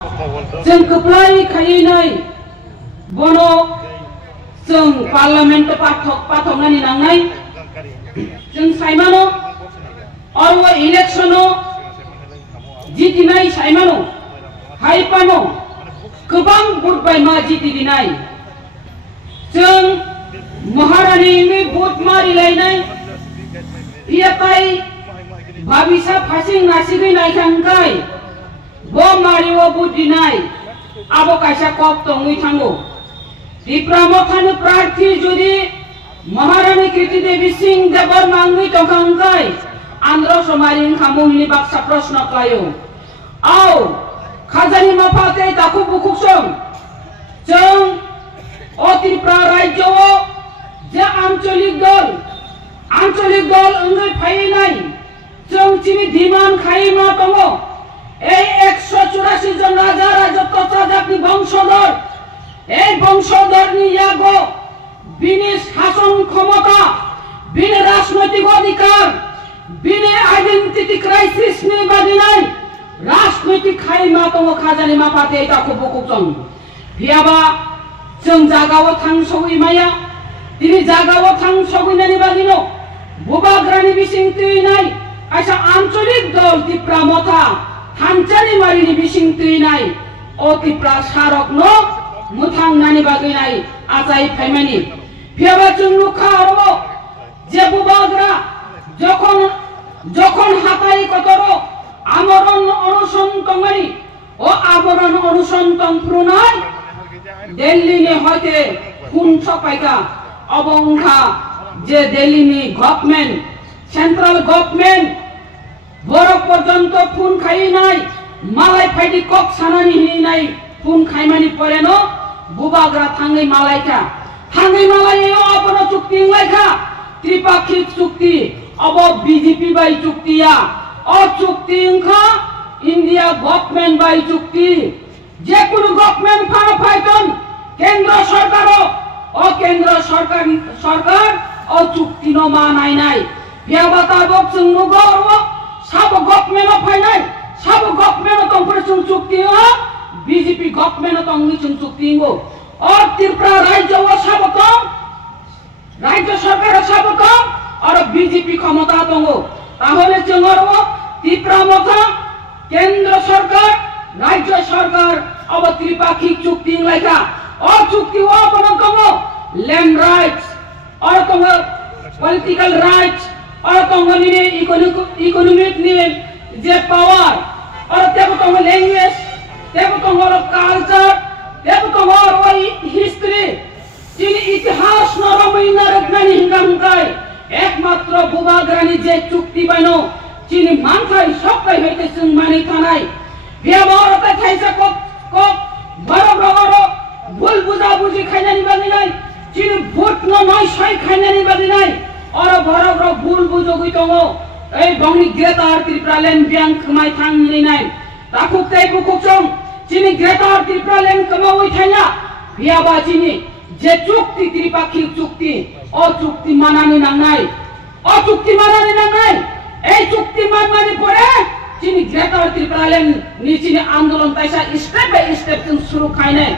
जों कप्लाय खायैनाय बनो जों पार्लियामेंट पाठकनानै नांनाय जों साइमानो और इलेक्शनो जितिनाय साइमानो हाइपानो गोबां बुटबाय मा जितिदिनाय जों महारानी बुट मारिलायनाय इयापाय भाबिसा फासिं नासिगै नायखांगाय बो मारिओ बुट दिनाय आबो कायसा कप तंगै थांगो दिप्रामथानो प्रार्थी जुदि महारानी कीर्ति देवी सिंह देवर मांगै तंखांगाय आंध्र समारिं खामुनि बाक्सा प्रश्न कायो आव खाजानि माफाते दाखु बुखुसं जों ओ त्रिपुरा राज्यो जे आंचलिक दल अंगै फायनाय जों चिनि दिमान खायमा दङो এই 184 জন রাজা রাজত্ব চাজাकनि বংশধর এই বংশধরনি ইয়াগো বিনি শাসন ক্ষমতা বিনি রাজনৈতিক অধিকার বিনি আইডেন্টিটি ক্রাইসিস नि বাদিনাই রাজনৈতিক খাইমা দङ খাজানি माफाते এটা খুব বুকুজং ভিয়াবা जों जागाव थां सौइमाया दिनै जागाव थां सौइनानि बादिनो बुबाग्रानि बिसिं तैनाय आइसा आंचलिक दल त्रिपुरा मथा थानचानि मारिनि बिसिं तैनाय ओ त्रिपुरा सारकनो मुथांनानि बागैनाय आजाय फाइमानि फियाबा जों नुखा आरो जे बुबाग्रा যখন হাতাই কতরো আমরণ অনুসন তঙ্গানি ও আমরণ অনুসন তংফ্রুনাই দিল্লিনি হইতে খুন ছপাইকা অবংখা যে দিল্লিনি গভর্নমেন্ট সেন্ট্রাল গভর্নমেন্ট বড় পর্যন্ত খুন খাই নাই মালাই ফাইদি কক সানানি হিনাই খুন খাইমানি পরে ন বুবাগ্রা থাঙ্গै মালাইও আপন চুক্তি লাইখা ত্রিপাক্ষিক চুক্তি अब बीजेपी बाई चुक्तिया और चुक्ति इंखा इंडिया गवर्नमेंट बाई चुक्ति जे कुनु गवर्नमेंट फारा फाइटन केंद्र सरकार और चुक्ति नो मानाय नाय बिया बताबो जों नुगो सब गवर्नमेंट फाइनाय सब गवर्नमेंट तंफोर जों चुक्ति बीजेपी गवर्नमेंट तंगि जों चुक्ति गो और त्रिपुरा राज्य व सब कम राज्य सरकार सब कम और बीजेपी क्षमता दंगो ताहले जोंरो त्रिपुरा मथा केंद्र सरकार राज्य सरकार अब त्रिपाक्षिक चुक्ति लाइका और चुक्ति वा बन दंगो लैंड राइट्स और दंगो पॉलिटिकल राइट्स और दंगो नि इकोनॉमिक नि जे पावर और तेबो दंगो लैंग्वेज तेबो दंगो कल्चर तेबो दंगो हिस्ट्री जिनि इतिहास नरमैना रत्नानि हिंगांगाय एकमात्र बुबाग्रानि जे चुक्ति बानो चिनि मानथाय सबकाय हइते जों मानि थानाय बेबारता थाइसा को बरो भुल बुझा बुझि खायनानि बादिनाय चिनि भोट न नय सय खायनानि बादिनाय और बरो भुल बुझोगै दङ ए बंनि ग्रेटर त्रिपुरा लैंड बैंक खमाय थांनिनाय ताखुकताय बुकुकजों चिनि ग्रेटर त्रिपुरा लैंड कमावै थाया बेयाबा चिनि जे चुक्ति त्रिपाक्षिक चुक्ति ओ चुक्ति मानानि नांनाय এই চুক্তি মানমানি পরে চিনি গ্রেটার ত্রিপুরা ল্যান্ড নিচিনি আন্দোলন তাইসা স্টেপ বাই স্টেপ जों শুরু খাইনে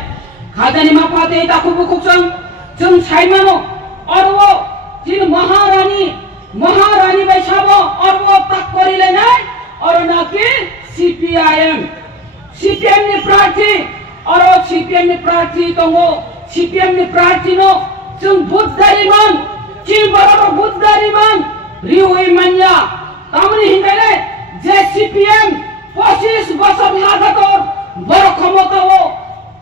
খাজানি माफाते दाखु बुकुकजों जों साइमानो और वो चिनि महारानी बैसाबो और वो तक करिलायनाय और नाकि सीपीएम नि प्रार्थी और सीपीएम नि प्रार्थी दङो सीपीएम नि प्रार्थी नो जों बुद्धदारिमान चिन बराबर बुद्धदारिमान रिउइ मान्या तामनि हिंगाले जे सीपीएम 25 বছর লাগাতর বড় ক্ষমতা ও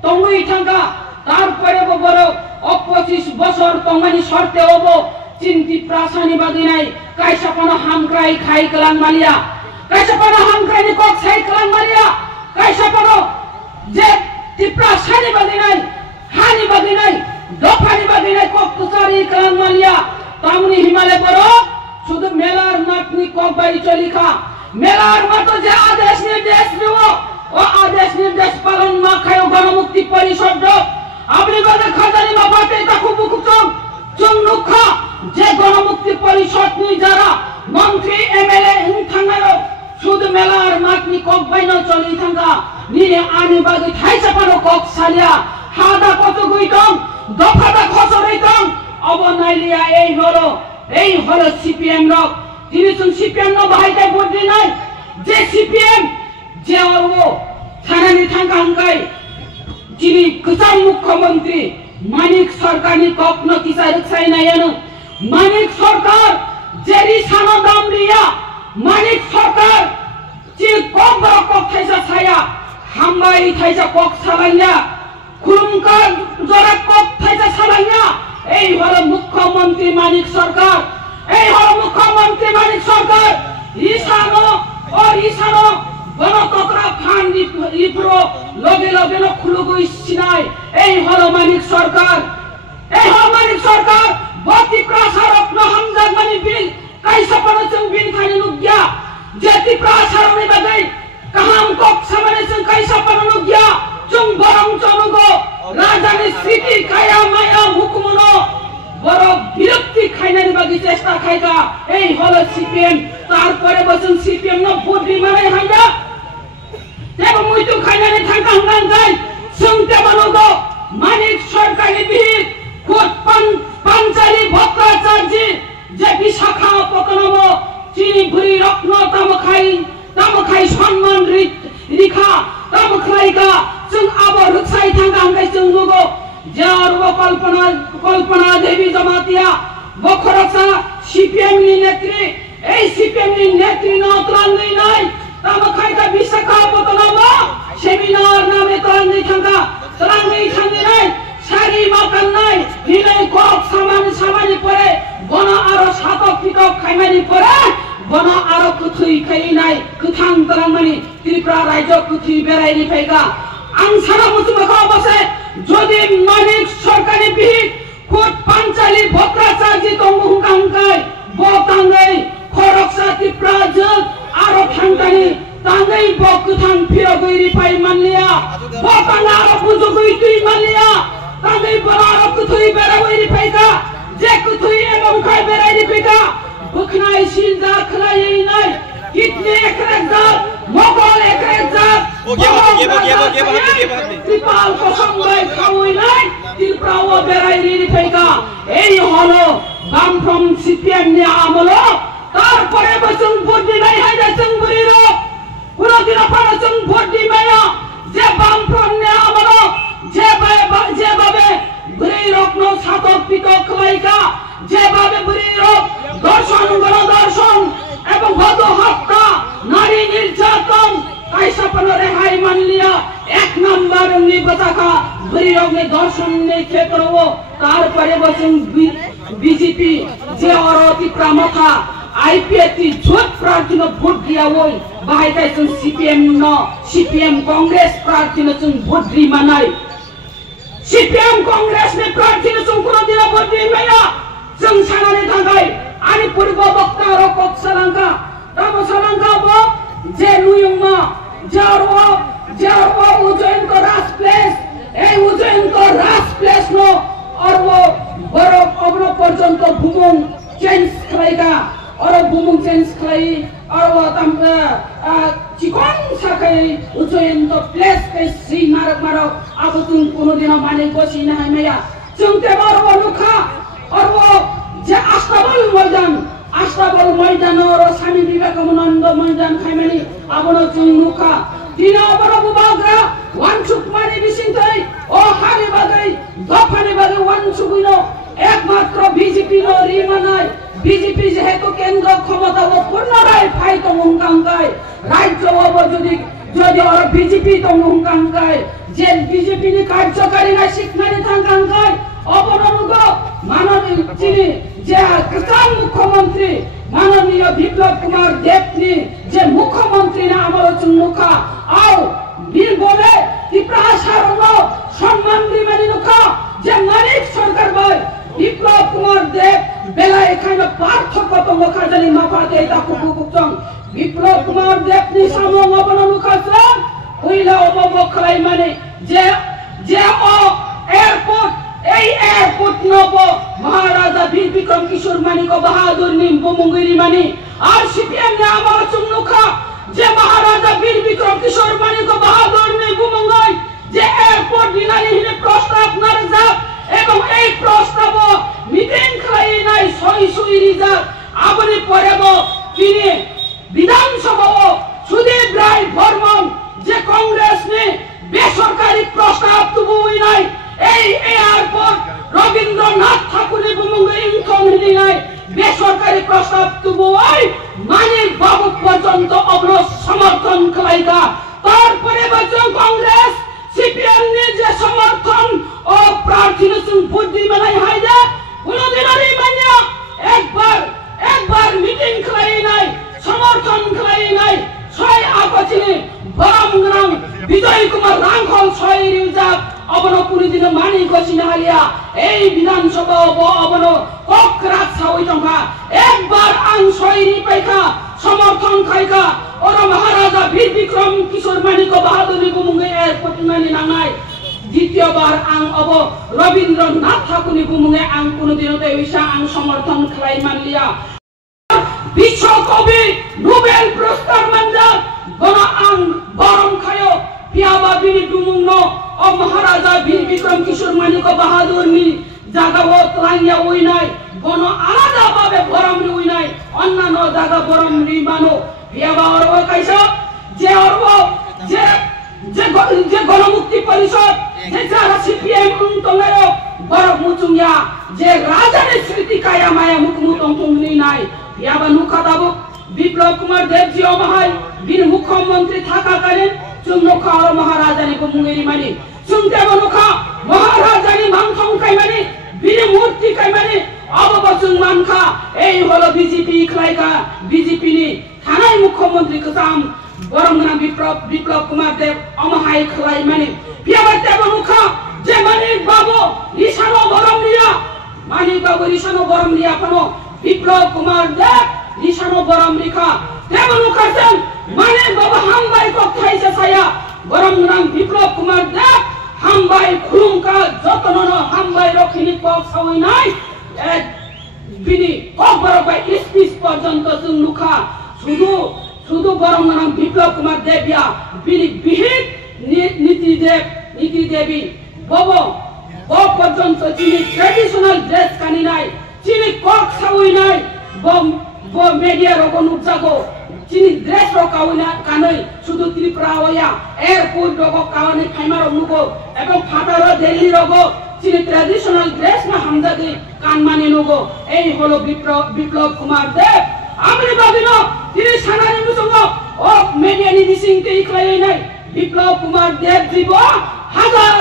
তঙ্গই থাঙ্গা তারপরে বড় 25 বছর তঙ্গানি শর্তে হবো চিন্তি প্রাসানি বাদিনাই কাইসাপানা হামক্রাই খাই কলাং মালিয়া কাইসাপানা হামক্রাইনি কক ছাই কলাং মালিয়া কাইসাপানো যে ত্রিপ্রাসানি বাদিনাই হানি বাদিনাই দফানি বাদিনাই কক তুচারি কলাং মালিয়া तामनि हिमालय बरो शुद्ध मेलार माटनी कोबाई चलिखा मेलार माटो जे आदेश निर्देश दियो ओ आदेश निर्देश पालन मा खायो गणमुक्ति परिषद आपनि गने खाजानि माफाते ताखु बुकुकजों जों नुखा जे गणमुक्ति परिषद नि जारा मंत्री एमएलए इन थांनायो शुद्ध मेलार माटनी कोबाई न चलि थांगा ni ani bagi thaisa pano kok salia hada কত গুইতং দফাটা খসরইতং অবনাইলিয়া এই হলো সিপিএম রক তিনি শুন সিপিএম ন বাহাইতে বদলি নাই যে সিপিএম যে অরবো থানানি থাঙ্কা হাঙ্কাই যিনি গোজাম মুখ্যমন্ত্রী মানিক সরকারনি কখনো কিসা রক্ষাই নাইয়ানো মানিক সরকার জেরি সানো দামরিয়া মানিক সরকার যে কবর কক থাইসা ছায়া হামবাই থাইসা কক সালাইয়া খুলুমকার জরা কক থাইসা সালাইয়া এই হলো মুখ্যমন্ত্রী মানিক সরকার এই হলো মুখ্যমন্ত্রী মানিক সরকার ঈশানো গণতন্ত্র ফান্ড ইপ্রো লগে লগে খুলুগু ইসিনাই এই হলো মানিক সরকার বতি প্রাসারক ন হামজাগ মানি বিল কাইসা পানচং বিন খানি নুগিয়া যেতি প্রাসারনে বাগাই কাহাম কক সামনে চং কাইসা পানুগিয়া চং বরং চনগো রাজানি স্মৃতি কায়া মায়া হুকুমনো বড় বিরক্তি খাইনানি বাগি চেষ্টা খাইকা এই হলো সিপিএম তারপরে বসন সিপিএম ন বুদ্ধি মানে হাইয়া এবং মুইতু খাইনানি থাকা হাঙ্গান গাই সুনতে বানগো মানিক সরকারি বিহিত কোট পাঞ্চালি ভট্টাচার্য যে বিশাখা পতনম চিনি ভুরি রত্ন তামখাই সম্মান রিখা তামখাইকা जों आबो रुखसाई थांगा हांगाय जों नुगो जेरबो कल्पना देवी जमातिया बखरसा सीपीएम नि नेत्री এই सीपीएम नि नेत्री नतरांगै नाय तामखाइका विशाखापत्तनम सेमिनार नामे तरांगै थांगा नाय सारि माकान नाय हिनै कक सामानि परे गना आरो सातक पिटक खाइमानि परे गना आरो कुथुइ खाइनाय कुथां तरांगमानि त्रिपुरा राज्य कुथुइ बेरायनि फाइगा आं सारा मुसुमाखौ बसे যদি মানিক সরকারি বিহিত কোট পাঞ্চালি ভট্টাচার্য তংহুকাংকাই বতাঙ্গাই খরকসা ত্রিপুরাজ আরো থাংকানি তাঙ্গাই বকুথাং ফিরগইরি পাই মানলিয়া বতাঙ্গা আরো বুজুগই তুই মানলিয়া তাঙ্গাই বড় আরো কুথুই বেরাগইরি পাইকা যে কুথুই এবং খাই বেরাইরি পাইকা বুখনাই সিলজা খলাই নাই कितने एकरे जात मोगल एकरे जात त्रिपाल को संगय खाउई নাই त्रिपुराও বেরাইরি ফাইকা এই হলো বামফ্রম সিপিএম নি আমল তারপরে বসং বুদ্ধি নাই হাইদা চংবুরির পুরোদিন পারা চং বুদ্ধি মায়া যে বামফ্রম নি আমল যেভাবে বুড়ি রত্ন সাতক পিতক খাইকা যেভাবে বুড়ি রক দর্শন গণদর্শন এবং গত হত্যা নারী নির্যাতন কাইসা পানো রেহাই মানলিয়া এক নাম্বার নির্বাচকা বুড়িরগে দর্শন নে ক্ষেত্রও তারপরে বসং বিজেপি যে অরতি প্রামথা আইপিএটি জোট প্রার্থীন ভোট দিয়া ওই বাহাইতাই চং সিপিএম কংগ্রেস প্রার্থীন চং ভোট দি মানাই সিপিএম কংগ্রেস নে প্রার্থীন চং কোনদিন ভোট দি মায়া চং সানানে থাকাই ani purbo bokta rokok salangka tamo salangka bo je nuyungma jarwo ujoin ko ras place ei ujoin ko ras place no orbo borok obno porjonto bumung change khlaiga oro bumung change khlai oro tamka chikon sakai ujoin to place kai si marok abutun kono dina mane bosi na meya chungte borbo lukha orbo যে আস্তাবল ময়দান ও স্বামী বিবেকানন্দ ময়দান খাইমানি আবনো চুংনুখা তিনা বড় বুবাগরা ওয়ানসুক মানে বিসিংতই ও হারি বাগাই দফানি বাগাই ওয়ানসুকুইনো একমাত্র BJP no রিমানাই BJP যেহেতু কেন্দ্র ক্ষমতা ও পুনরায় ফাইত মুংকাংকাই রাজ্য ও যদি ওর বিজেপি তো মুংকাংকাই যে বিজেপি নি কার্যকারী না শিখনানি থাংকাংকাই অপরনুগ মাননীয় যিনি যে কিষাণ মুখ্যমন্ত্রী মাননীয় বিপ্লব কুমার দেবনি যে মুখ্যমন্ত্রী না আমার চুন্নুখা আও বীর বলে ত্রিপুরা সারঙ্গ সম্মান দিমানি নুখা যে মানিক সরকার ভাই বিপ্লব কুমার দেব বেলা এখানে পার্থক্য তো মুখা জানি মাফাতে এটা কুকুকচং বিপ্লব কুমার দেবনি সামং অবননুখা চং কইলা অববখলাই মানে যে ও এয়ারপোর্ট এই এয়ারপোর্ট নব মহারাজা বীর বিক্রম কিশোর মানিক বাহাদুর নিম বুমুঙ্গিরি মানি আর সিপিএম নে আমার চুন্নুখা যে মহারাজা বীর বিক্রম কিশোর মানিক বাহাদুর নি বুমঙ্গই যে এয়ারপোর্ট দিনানি হিনে প্রস্তাব নারজাব এবং এই প্রস্তাব মিটিং খাই নাই সই সই রিজার্ভ আপনি পরেব তিনি বিধানসভা সুদীপ রায় বর্মন যে কংগ্রেস নে বেসরকারি প্রস্তাব তুবুই নাই এই এয়ারপোর্ট রবীন্দ্রনাথ ঠাকুর বুমঙ্গ ইনকম হিনি নাই বেসরকারি প্রস্তাব তুবুই মানিক বাবু পর্যন্ত অবর সমর্থন খাইকা তারপরে বলছেন কংগ্রেস সিপিএম নে যে সমর্থন ও প্রার্থী নতুন বুদ্ধি মেলাই হয় যে কোনদিনই মানিয়া একবার মিটিং খাই নাই সমর্থন খাই নাই ছয় আপচিনি বরমগ্রাম বিজয় কুমার রাংখল ছয় রিজার্ভ অবন কোনদিন মানি গছিনা হালিয়া এই বিধানসভা অবন ককরাত সাউই টঙ্কা একবার আং ছয় রি পাইকা সমর্থন খাইকা ওর মহারাজা বীর বিক্রম কিশোর মানিক বাহাদুর বুমঙ্গে এয়ারপোর্ট মানি নাঙাই দ্বিতীয়বার আং অব রবীন্দ্রনাথ ঠাকুর বুমঙ্গে আং কোনদিনতে উইসা আং সমর্থন খাই মানলিয়া বিশ্ব কবি নোবেল পুরস্কার মঞ্জা গনা আং বরম খায়ো পিয়াবা বিনি বুমঙ্গ ও মহারাজা বীর বিক্রম কিশোর মানিক বাহাদুর নি জাগাও তলাইয়া ওই নাই গণ আলাদা ভাবে বরম নি ওই নাই অন্যান্য জায়গা বরম নি মানো পিয়াবা অরব কাইসা যে অরব যে যে গণমুক্তি পরিষদ যে যারা সিপিএম তলেও বরম মুচুঙ্গিয়া যে রাজানে স্মৃতি কায়া মায়া মুখমুতং তুংনি নাই পিয়াবা নুখাদাবো বিপ্লব কুমার দেবজি অমহাই বীর মুখ্যমন্ত্রী থাকাকালীন চুমনোখা আর মহারাজানি বুমঙ্গেরি মানি চুমতে বনুখা মহারাজানি মাংথং কাইমানি বীর মূর্তি কাইমানি অববচুং মানখা এই হলো বিজেপি খাইকা বিজেপি নি থানাই মুখ্যমন্ত্রী কাম বরমনা বিপ্লব কুমার দেব অমহাই খাই মানি পিয়াবাতে বনুখা যে মানিক বাবু রিসানো বরম লিয়া মানিক বাবু রিসানো বরম লিয়া কোনো বিপ্লব কুমার দেব রিসানো বরম লিখা দেবনুখা সেন মানিক বাবু হামবাই কথাইছে ছায়া বরমনা বিপ্লব কুমার দেব হামবাই খুলুমকা যতন হামবাই রখিনি পক সাউই নাই এক বিনি কবর বাই স্পিচ পর্যন্ত জুনুখা শুধু বরমনা বিপ্লব কুমার দেবিয়া বিনি বিহিত নীতি দেবী বব পর্যন্ত চিনি ট্রেডিশনাল ড্রেস কানি নাই চিনি কক সাউই নাই বম মিডিয়া রগন উৎসাগো চিনি ড্রেস রকাউই না কানই শুধু ত্রিপুরা ওয়া এয়ারপোর্ট রগ কাওয়ানি ফাইমার অনুগো এবং ফাটার দিল্লি রগ চিনি ট্রেডিশনাল ড্রেস না হামজাদি কানমানি নগো এই হলো বিপ্লব কুমার দেব আমরি বাদিনো তিনি সানানি মুসঙ্গ ও মিডিয়া নিদি সিং তে ইকলাই নাই বিপ্লব কুমার দেব জীব হাজার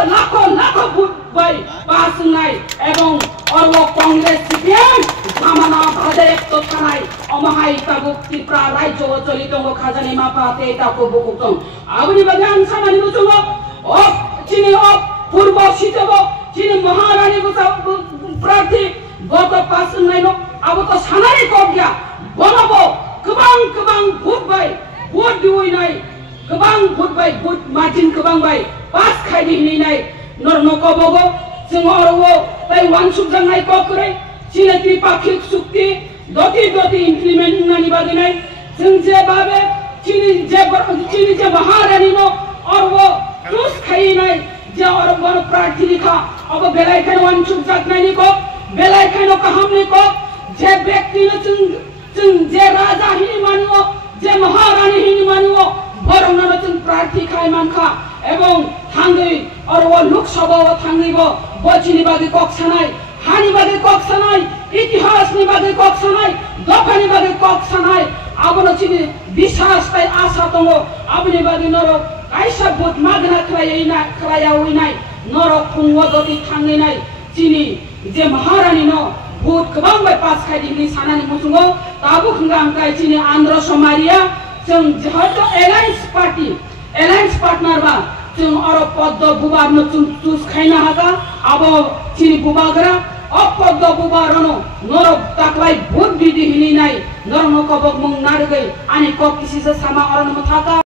লাখ ভোট বাই পাস নাই এবং অর্ব কংগ্রেস সিপিএম মামানা ভাদে একটো থানাই অমহাই তাবু ত্রিপুরা রাজ্য চলিত খাজানি মাপাতে তাকো বকুতং আবনি বাগান সানানি মুসঙ্গ ও চিনি ও পূর্ব শীতব চিনি মহারানী প্রার্থী গত পাস নাই নো আবো তো সানানি কগিয়া বনবো কবাং ভোট বাই ভোট দিউই নাই কবাং ভোট বাই ভোট মার্জিন কবাং বাই পাস খাইদি হিনি নাই নরনকবগো जों अरवो बै वानसुक जानाय ककरै चिने त्रिपाक्षिक चुक्ति दति इमप्लिमेन्ट होननानै बादिनाय जों जे बाबे चिनि जे महारानी नो अरवो चुस खाइनाय जे अरवो प्रार्थी लिखा अब बेलायखान वानसुक जानायनि को बेलायखान काहामनि को जे व्यक्ति जों जे राजा हिनि मानियो जे महारानी हिनि मानियो बरंना जों प्रार्थी खाइ मानखा এবং থাঙ্গি আর ও লোকসভা থাঙ্গিব বচিনি বাগে কক্সানাই হানি বাগে কক্সানাই ইতিহাস নি বাগে কক্সানাই দফানি বাগে কক্সানাই আবনো চিনি বিশ্বাস তাই আশা দङ আবনি বাগে নর কাইসা বুট মাগনা খাইনা খায়া উইনাই নর খুঙ্গ দতি থাঙ্গিনাই চিনি যে মহারানী ন বুট কবাং বাই পাস খাইদিনি সানানি মুসুঙ্গ তাবু খঙ্গাং কাই চিনি आंध्र समारिया जों जेहतो एलायंस पार्टनार बा जों अर पद्म बुबार न चुस खाइना हागा अब चिनि बुबागरा अब पद्म बुबारनो नर ताकलाय भूत बिदि हिनि नाय नर नकबक मुं नारगै आनि कक किसिसे सामा अरन मथाका